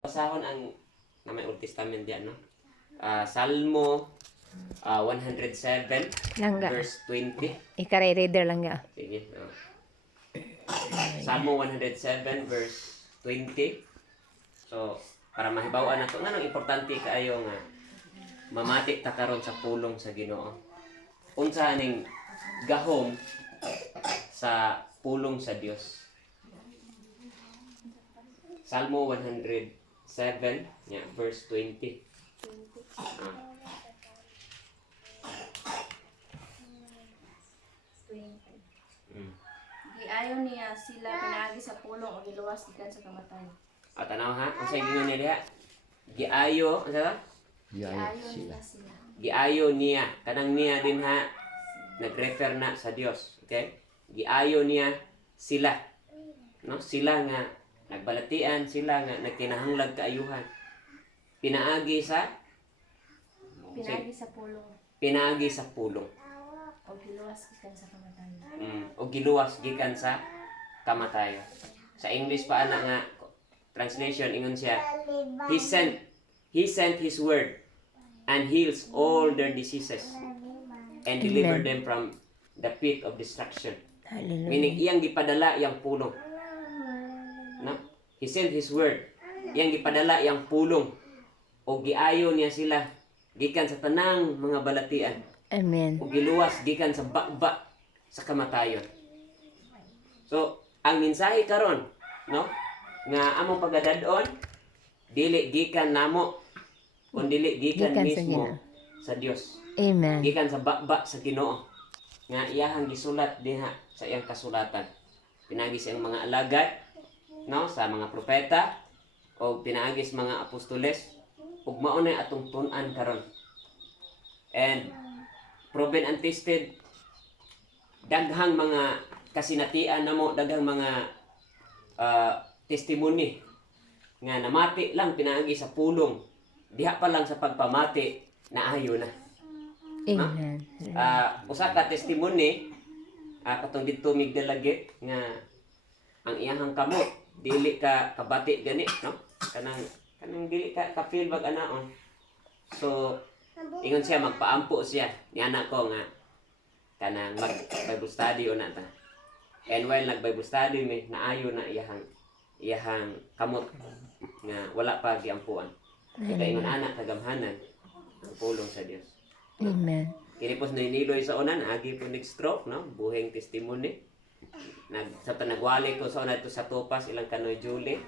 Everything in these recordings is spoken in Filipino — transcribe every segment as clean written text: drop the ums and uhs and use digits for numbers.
Basahon ang na may Old Testament diyan, no? Salmo 107 Langga. verse 20. Ikaray reader lang ga. Sige. Salmo 107 verse 20. So, para mahibaw-an nato nga nang importante kaayo nga mamati ta karon sa pulong sa Ginoo. Unsa ning gahom sa pulong sa Dios. Salmo 107 verse 20. Giayon niya sila pinaagi sa pulong o giluwas gikan sa kamatayon. Tanaw ha, unsa gingon niya diha? Giayo, unsa ta? Giayon nila sila. Giayo niya, kanang niya din ha, nag-refer na sa Dios, okay? Giayo niya sila. No? Sila nga nagbalatian, sila nga nagkinahanglag kaayuhan. Pinaagi sa Pinaagi sa pulong pinaagi sa pulong. o giluwas gikan sa kamatayon. O giluwas gikan sa kamatayon. Sa English pa ana nga translation ingon siya, He sent his word and heals all their diseases and deliver them from the pit of destruction. Hallelujah. Meaning iyang gipadala iyang pulong. No? He sent his word. Iyang gipadala iyang pulong o giayo niya sila gikan sa tanang mga balatian Amen. o giluwas gikan sa bakba sa kamatayon. So, ang mensahe karon, no? Nga among pagadadon dili gikan namo kundi gikan Gikan sa mismo Ginoo. sa Dios. Amen. Gikan sa bakba sa Ginoo. Nga iyahang gisulat diha sa iyang kasulatan. Pinagi sa iyang mga alagad, no, sa mga propeta o pinaagi sa mga apostoles ug mao na atong tun-an karon. And proven and tested daghang mga kasinatian namo, daghang mga testimony nga namati lang pinaagi sa pulong. Diha pa lang sa pagpamati naayo na. Amen. Usa ka testimony katong didto migdalagit nga ang iyahang kamot dili ka kabati gani, no? Kanang dili ka feel bag anaon. So ingon siya magpaampo siya ni anak ko nga kanang mag Bible study una ta. And while nag Bible study may naayo na iyahang kamot nga wala pa giampuan. Kaya ingon anak kagamhanan ang pulong sa Dios. Amen. Kini pos niniloy sa unan, agi po nag-stroke, no? Buhing testimony. Sa nagwali ko sa una ito sa Topas, ilang kanoy Julie.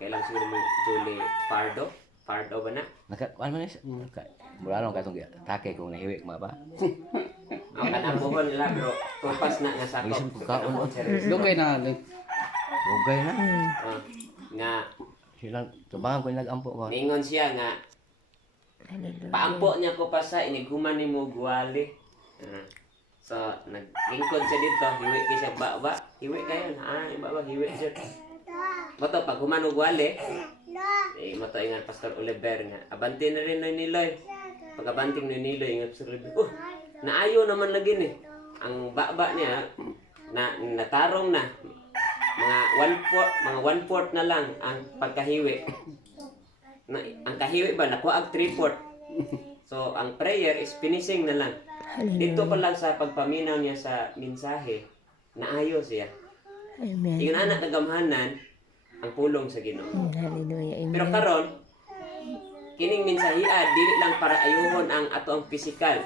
Kailang siguro mo Julie Pardo. Pardo ba na? Ano man mula lang katong take kung nahiwi ma ba? Ang kanabuhon nila, bro. Topas na nga sakop. Isip ko kaon. Dugay na. Dugay na. Nga, Silang tubangan ko nag-ampo ko. ningon siya nga, Hallelujah. paampo niya ko pa sa iniguman ni mo guwali. So, naglingkod siya dito, hiwi kayo siya ba? Hiwi kayo, ba? Hiwi siya. Mato, pag humano guwali, mato ingat Pastor Oliver nga, abanti na rin na Niloy. Pag abanting na Niloy, ingat Pastor Oliver, naayo naman lagi ni. Ang baba niya, natarong na. Mga 1/4 na lang ang pagkahiwi. Ang kahiwi ba, nakuha ang 3/4. So, ang prayer is finishing na lang. Dito pa lang sa pagpaminaw niya sa mensahe, naayos siya. Amen. Ingon anak kagamhanan ang pulong sa Ginoo. Hallelujah. Pero Amen. karon kining mensahiya dili lang para ayuhon ang ato ang pisikal.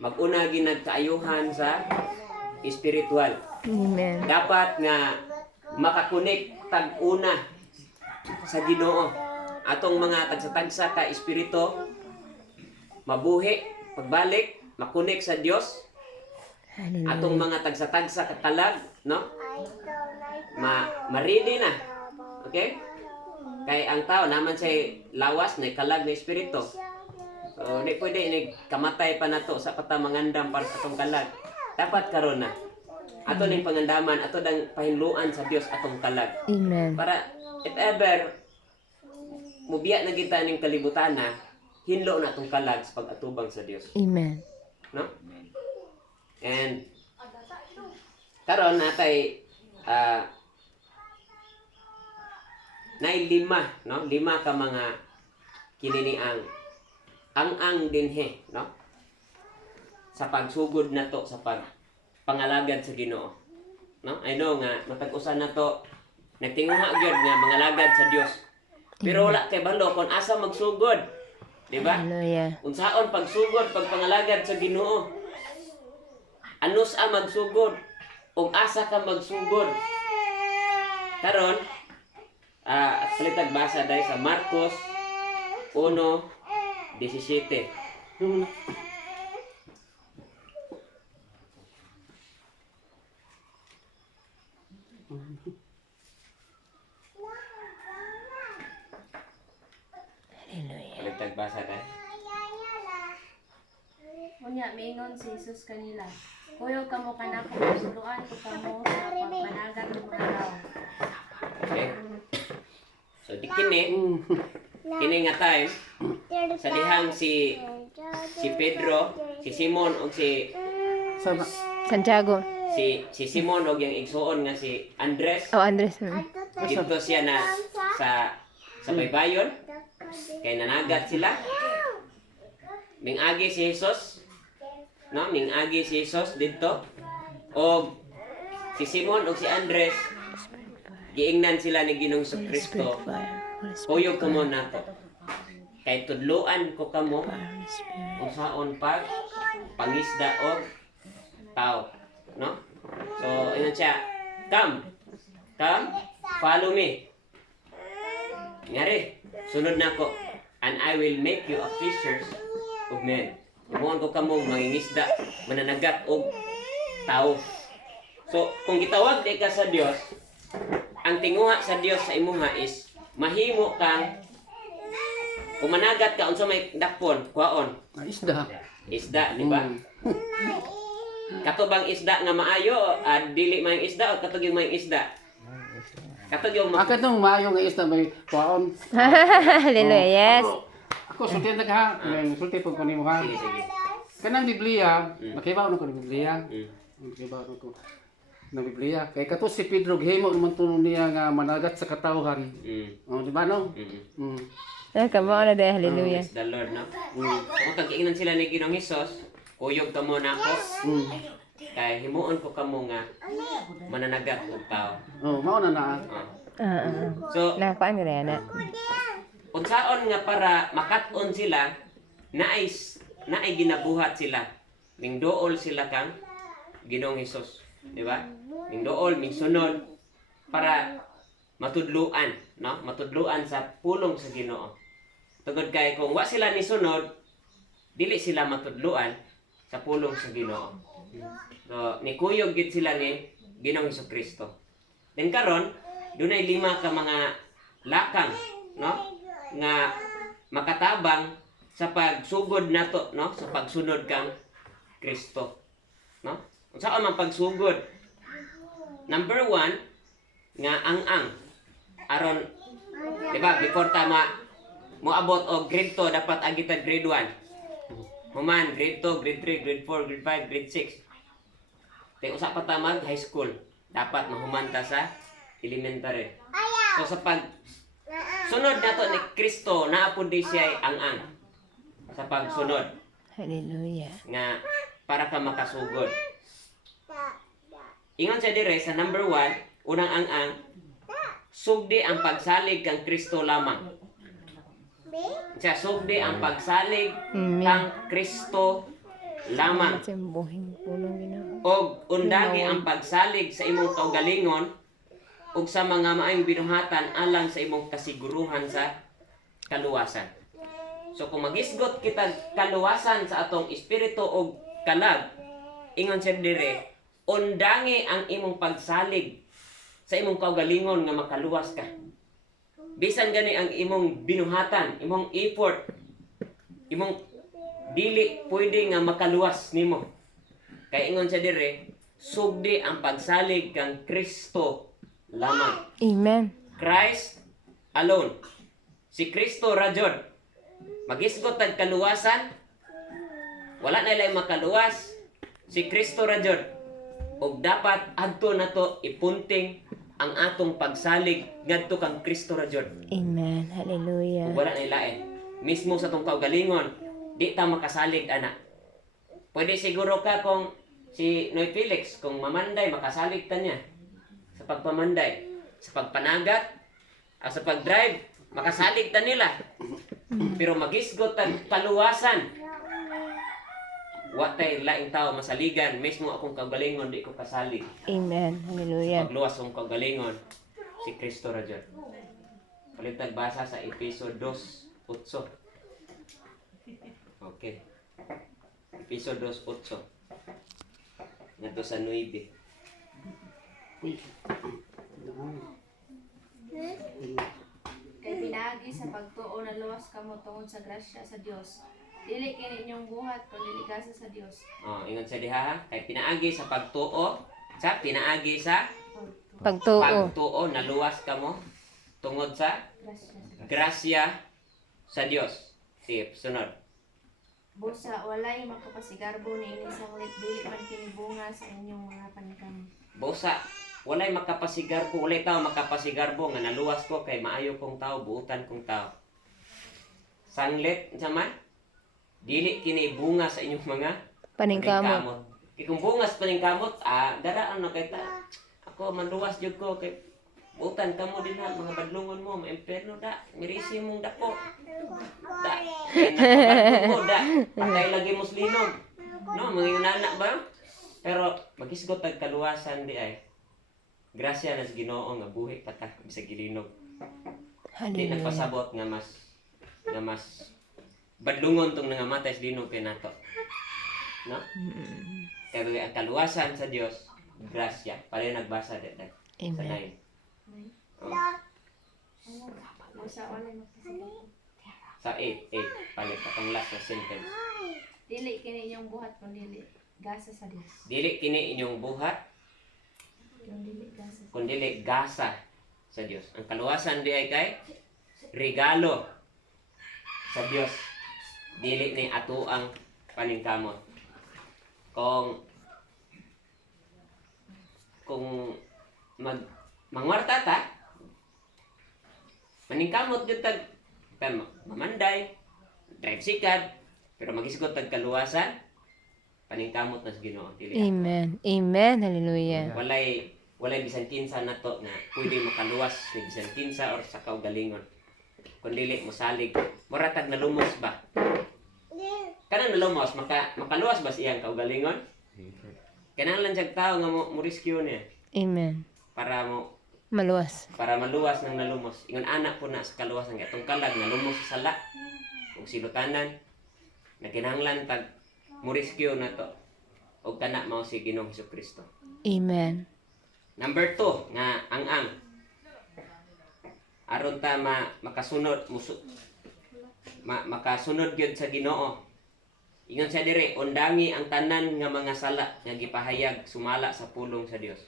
Mag-una ginagkaayuhan sa espiritual. Amen. Dapat nga makakonek tag-una sa Ginoo. Atong mga tagsa-tagsa ka espiritu mabuhi pagbalik makonek sa Dios. Hallelujah. Atong mga tagsa-tagsa ka kalag, no? Marili na. Okay? Kay ang tao naman say lawas na kalag na espiritu. So di pwede ni kamatay pa nato sa patamangandam para sa atong kalag. Dapat karon na. Ato ning pangandaman, ato dang pahinluan sa Dios atong kalag. Amen. Para if ever mubiya na kita ning kalibutan na, hinlo na atong kalag sa pag-atubang sa Dios. Amen. No? And karon natay Nay lima, no? Lima ka mga kinini ang dinhi, no? Sa pagsugod na to sa pangalagad sa Ginoo. No? I know nga matag-usan na to nagtinguha gyud nga mangalagad sa Dios. Pero wala kay balo kon asa magsugod. Di ba? Hallelujah. Unsaon pagsugod pag pangalagad sa Ginoo? Anus magsugod? Ug asa ka magsugod? Karon palitag basa dahil sa Marcos 1:17. Hallelujah. Palitag basa dahil. Unya, mingon si Jesus kanila. Kuyog kamo kanako, suluan ko kamo sa pagpanagan ng mga tao. Okay? So di kini nga time sa dihang si Pedro, si Simon ug si Santiago. Simon ug yung igsuon nga si Andres. Oh, Andres. Dito siya na sa baybayon kay nanagat sila. Mingagi si Jesus, no? Mingagi si Jesus dito. Og si Simon ug si Andres giingnan sila ni Ginoong Kristo. Kuyog kamo nato. Kay tudloan ko kamo unsaon pangisda og tao, no? So ina siya, come, follow me. Ngari, sunod nako, and I will make you a fishers of men. Imuon ko kamo mangingisda, mananagat og tao. So kung gitawag di ka sa Dios, ang tinguha sa Dios sa imuha is mahimo kang kumanagat ka unsa may dakpon, kuhaon. Isda. Isda, di ba? Katubang isda nga maayo, dili may isda o katug yung may isda. Katug yung Akit nung maayo nga isda may kuwaon. Hallelujah. Yes. Ako sulti na ka, sulti po ko ni mo ha. Sige, sige. Kanang Biblia, makibaw na ko ng Biblia. Mm. Makibaw na ko ng Biblia. Kay kato si Pedro gihimo naman to niya nga managat sa katawhan. Oh, di ba no? Mm. Kamo na dahil. Hallelujah. Praise the Lord, no? Kung tag-iingnan sila ni Ginoong Hesus, kuyog ka mo na ako. Kay himuon ko kamo nga mananagat og tao. Oh, mao na na. So, Nakuan ka na na. unsaon nga para makat-on sila, naay ginabuhat sila. Ning dool sila kang Ginoong Hesus, di ba? Ning dool, ning sunod para matudluan, no? Matudluan sa pulong sa Ginoo. Tugod kay kung wa sila ni sunod, dili sila matudluan sa pulong sa Ginoo. So, nikuyog gid sila ni Ginoong Hesukristo. Then karon, dunay 5 ka mga lakang, no? Nga makatabang sa pagsugod nato, no? Sa pagsunod kang Kristo, no? Unsa man pagsugod? Number 1 nga ang aron, di ba, before tama moabot og grade 2 dapat agitad grade 1. Human grade 2, grade 3, grade 4, grade 5, grade 6. Tay usa pa ta high school, dapat mahumanta sa elementary. So sa pag sunod nato ni Kristo, naa pud di siya ang sa pagsunod Hallelujah. nga para ka makasugod. Ingon siya dire sa number 1, unang ang sugdi ang pagsalig kang Kristo lamang. Siya sugdi ang pagsalig kang Kristo lamang. Buhing pulong Ginoo. Og undagi ang pagsalig sa imong kaugalingon ug sa mga maayong binuhatan alang sa imong kasiguruhan sa kaluwasan. So kung magisgot kita kaluwasan sa atong espiritu og kalag, ingon siya dire, undangi ang imong pagsalig sa imong kaugalingon nga makaluwas ka. Bisan gani ang imong binuhatan, imong effort, imong dili pwede nga makaluwas nimo. Kay ingon siya dire, sugdi ang pagsalig kang Kristo lamang. Amen. Christ alone. Si Kristo rajod. Magisgot tag kaluwasan, wala na ilay makaluwas. Si Kristo rajod. Og dapat adto nato ipunting ang atong pagsalig ngadto kang Kristo ra jud. Amen. Hallelujah. Wala na ilain. Mismo sa tong kaugalingon, di ta makasalig ana. Pwede siguro ka kung si Noy Felix, kung mamanday, makasalig ta niya. Sa pagpamanday, sa pagpanagat, sa pagdrive, makasalig ta nila. Pero magisgot ang kaluwasan. Wa tay laing tao masaligan, mismo akong kaugalingon di ko kasalig. Amen. Hallelujah. Pagluwas kong kaugalingon, si Kristo ra jud. Palitag basa sa Efeso 2:8. Okay. Efeso 2:8. Ngadto sa 9. Kay pinaagi sa pagtuo na luwas kamo tungod sa grasya sa Dios. Dili kini inyong buhat kun dili gasa sa Dios. Ingon sa diha ha, kay pinaagi sa pagtuo, sa pinaagi sa Pagtuo. pagtuo naluwas kamo tungod sa Grasya. grasya sa Dios. Sige, sunod. Busa walay makapasigarbo ni ini sanglit dili man kini bunga sa inyong mga panikam. Bosa, walay makapasigarbo, walay tao makapasigarbo nga naluwas ko kay maayo kong tao, buutan kong tao. Sanglit, sama? Dili kini bunga sa inyong mga Paningkamot. Kay kung bunga sa paningkamot, daraan na kay ta. Ako manluwas jud ko kay buutan kamo din ha, mga badlungon mo, maimperno da, mirisi mong dako. Da, kay nakabadlong mo da, patay lagi mos linog. No, mga inana ba? Pero magisgot tag kaluwasan di ay. Grasya na sa Ginoo nga buhi pa ta bisag gilinog. Di Hallelujah. nagpasabot nga mas badlungon tong nangamatay sa linog kay nato. No? Kaya ang kaluwasan sa Dios, grasya. Pare nagbasa dito sa Amen. 9. Oh. Busa walay makapasigarbo. Sa 8, palit atong last na sentence. Dili kini inyong buhat kun dili gasa sa Dios. Dili kini inyong buhat Kun dili gasa. kundi gasa sa Dios. Ang kaluwasan di ay kay regalo sa Dios. Dili ni ato ang paningkamot. Kung mangwarta ta, maningkamot jud tag mamanday, drive sikad, pero magisgot tag kaluwasan, paningkamot na sa Ginoo. Dili Amen. Amen. Hallelujah. walay bisan kinsa nato nga pwede makaluwas ni bisan kinsa or sa kaugalingon. Kung dili mo salig, moratag nalumos ba? Kanang nalumos makaluwas ba siyang kaugalingon? Kanang lang siyang tao nga mo rescue niya Amen. para maluwas ng nalumos. Ingon anak po na sa kaluwasan nga itong kalag nalumos sa sala. Kung silutanan na kinahanglan tag mo rescue na to. Og kana mao si Ginoong Hesukristo. Amen. Number 2 nga ang aron ta makasunod makasunod gyud sa Ginoo. Ingon siya dire, undangi ang tanan nga mga sala nga gipahayag sumala sa pulong sa Dios.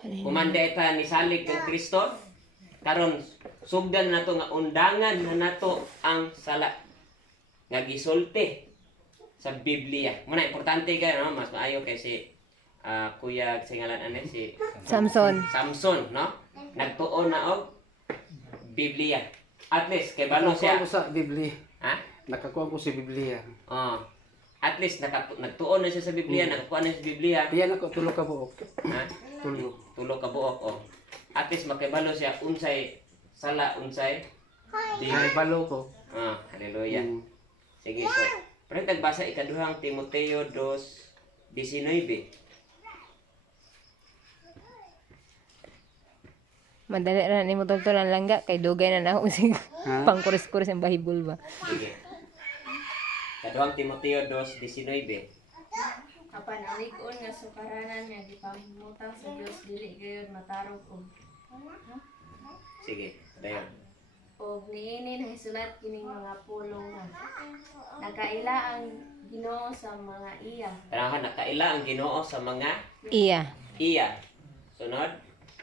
Kumanda ita ni salig kang Kristo karon sugdan nato nga undangan na nato ang sala nga gisulti sa Biblia. Muna importante kay no, mas maayo kay si kuya singalan ani si Samson, no? Nagtuon na og Biblia. At least kay balo siya. Nakakuha ko sa Biblia. Ha? Nakakuha ko sa Biblia. At least nagtuon na siya sa Biblia, nakakuha na siya sa Biblia. Diyan ako tulo ka buok. Ha? Tulo. Tulo ka buok oh. At least makibalo siya unsay sala unsay Ay balo ko. hallelujah. Sige so. Pero tagbasa ikaduhang Timoteo 2:19. Madali ra ni mo tultulan langga kay dugay na ako sig pangkuris-kuris ang Bible ba. Sige. Kaduhang Timoteo 2:19. Apan ang lig-on nga sukaranan nga gipamutang sa Dios dili gayon matarog og Sige, dayon. og niini nahisulat kining mga pulong nga nakaila ang Ginoo sa mga iya Tanahan nakaila ang Ginoo sa mga Iya. Sunod.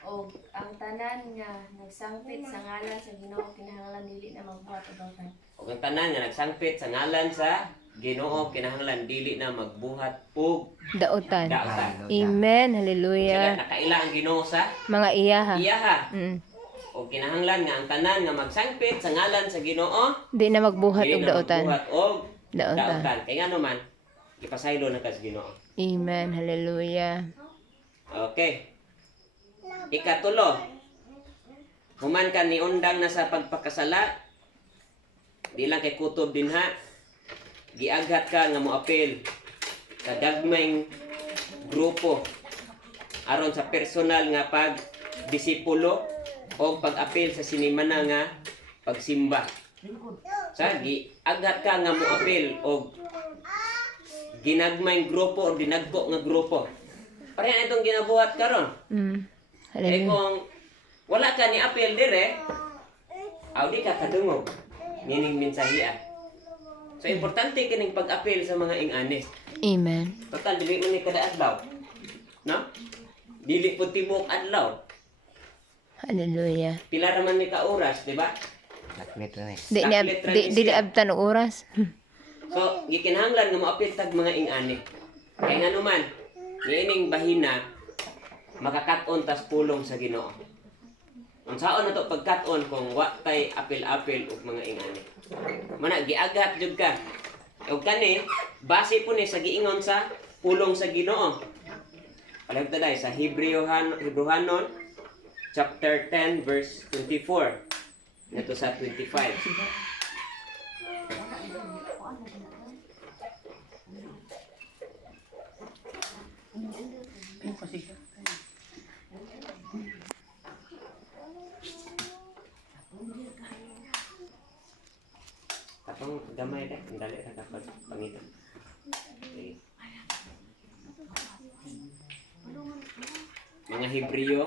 og ang tanan nga nagsangpit sa ngalan sa Ginoo kinahanglan dili na magbuhat og bangkay. Ug ang tanan nga nagsangpit sa ngalan sa Ginoo kinahanglan dili na magbuhat og Daotan. daotan. Amen. Kaya Hallelujah. nakaila ang Ginoo sa Mga iyaha. iyaha. Mm. O kinahanglan nga ang tanan nga magsangpit sa ngalan sa Ginoo Di na magbuhat dili og na daotan. magbuhat og Daotan. daotan. Kaya ano man ipasaylo na kas Ginoo. Amen. Hallelujah. Okay. Ikatulo. Human ka ni undang na sa pagpakasala. Di lang kay kutob din ha. Giaghat ka nga moapil sa dagmayng grupo aron sa personal nga pagdisipulo o pag-apil sa sinimana nga pagsimba. Sa giaghat ka nga moapil og ginagmayng grupo o dinagko nga grupo. Pareha itong ginabuhat karon. Mm. Eh Hallelujah. kung wala ka ni apil dire, aw di ka kadungog. Nining mensahiya. So importante kining pag-apil sa mga ingani. Amen. Total dili man ni kada adlaw. No? Dili pud tibok adlaw. Hallelujah. Pila ra man ni ka oras, di ba? Naklit na eh. Di ni Saklit ra ni di siya. abtan og oras. So gikinahanglan nga moapil tag mga ingani. Kay ngano man, niining bahina makakat-on tas pulong sa Ginoo. Unsaon na to pagkat-on kung wa tay apil-apil og mga ingani. Mana giaghat jud ka. Og kani base po ni sa giingon sa pulong sa Ginoo. Palihog ta dai sa Hebrehanon chapter 10 verse 24. Nito sa 25. Tapang gamay deh, dali ra dapat pangitan. Okay. Mga Hebreo